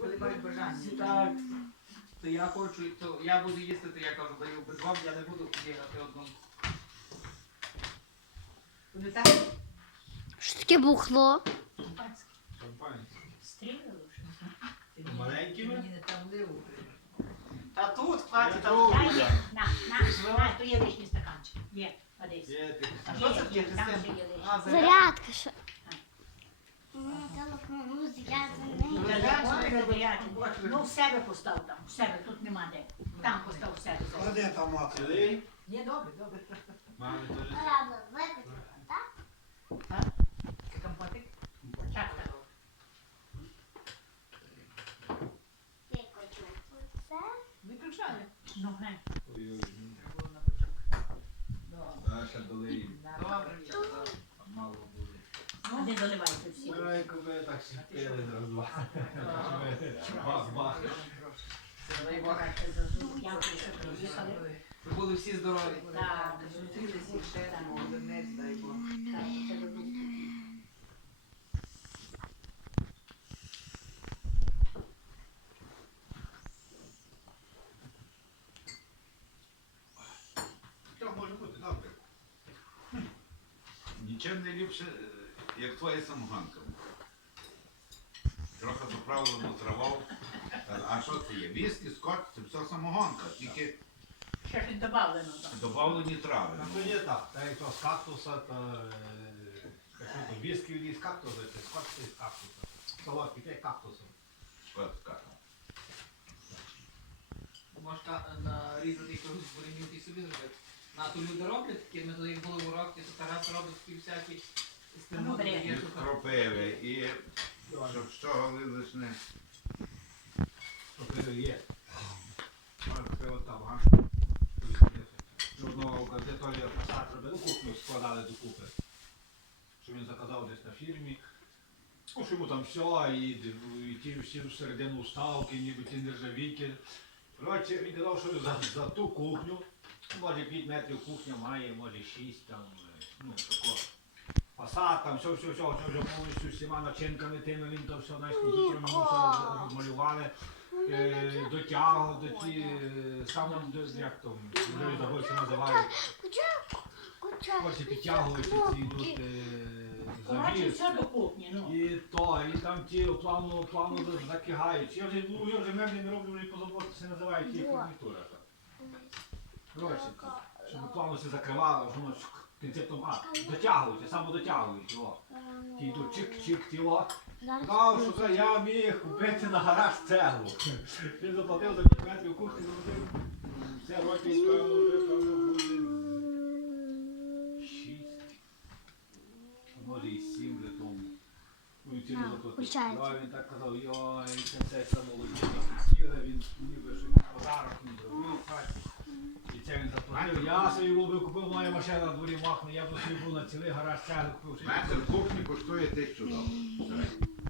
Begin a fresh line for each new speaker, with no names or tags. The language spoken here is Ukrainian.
Коли бажання.
Так. То я хочу, то я буду їсти, то я кажу, даю без вам, я не буду бігати одному.
Вони так
Що таке бухло?
шампанське.
Маленькими?
Мені не там ливу.
Та тут, Катя,
Я
там.
тут.
Дай. На, на, на, то є лишній стаканчик. Є, одесь.
Є ти.
А що це таке, Христин?
Зарядка. Що?
Ну, в себе постав там, в себе, тут нема де. Там постав в себе.
Клади там мати.
Ні, добре, добре.
Мами теж.
Це компотик? Так, так.
Виключали.
Ну, ге.
Ой-ой.
Було на бочок.
Та ще долиємо.
Добре, добре.
А Мало буде.
Ну, не доливайте всі.
Ой, коли так сіпили раз-два. Бах-бах.
Дай Бог,
Дякую, що приїхали.
щоб були всі здорові.
Так,
Зустрілися і ще там одинець, дай Бог.
так.
Так.
Нічим не ліпше, е, як твоя самогонка. Трохи заправлено травав. Та- А що це є? Віскі, скотч, це все самогонка, тільки
Ще щось добавлено там.
додавлені трави.
Так то є так. Та як то з кактуса, то е, що то віскі з кактуса, чи скотч з кактуса. Солодкий, та й кактусом.
Скотка.
Можна нарізати якогось буренюк і собі зробити. На то люди роблять такі, ми тоді як були в уроці, то Тарас робить такі всякі тим
Ну.
І
там.
кропиви, і щоб з чого вилишне.
Тобто є. Це от там, га? Жодного кандидатурі фасад робили, кухню складали докупи. Що він заказав десь на фірмі. Ну, що йому там все, і, і ті всі всередину вставки, ніби ті нержавійки. Коротше, він казав, що за, за ту кухню, може 5 метрів кухня має, може 6 там, е, ну, тако. Фасад там, все, все, все, все, все повністю всіма начинками тими, він там все, знаєш, йому розмалювали. Е, до до ті, е, саме, до, як там, вже забув, що називають, хоче підтягують ці йдуть е, завіс.
все до ну.
І то, і там ті плавно, плавно закигають. Я вже, ну, я вже меблі не роблю, вже позабув, це називають ті фурнітура. Коротше, щоб плавно все закривало, воно концептом А, дотягують, саме дотягують, о. Ті йдуть чик-чик, тіло. Сказав, що це я міг купити на гараж цеглу. Він заплатив за 5 метрів кухні, заплатив. Це років, певно, вже певно буде шість. Може і сім вже тому. Ну і ціну заплатив.
включається.
Ой, він так казав, йой, це це самолодіння хотіла, він ніби щось подарок не зробив. так. І це він заплатив. Я собі був купив моя машина на дворі махне, я б собі був на цілий гараж цегли купив.
Метр кухні коштує тисячу доларів.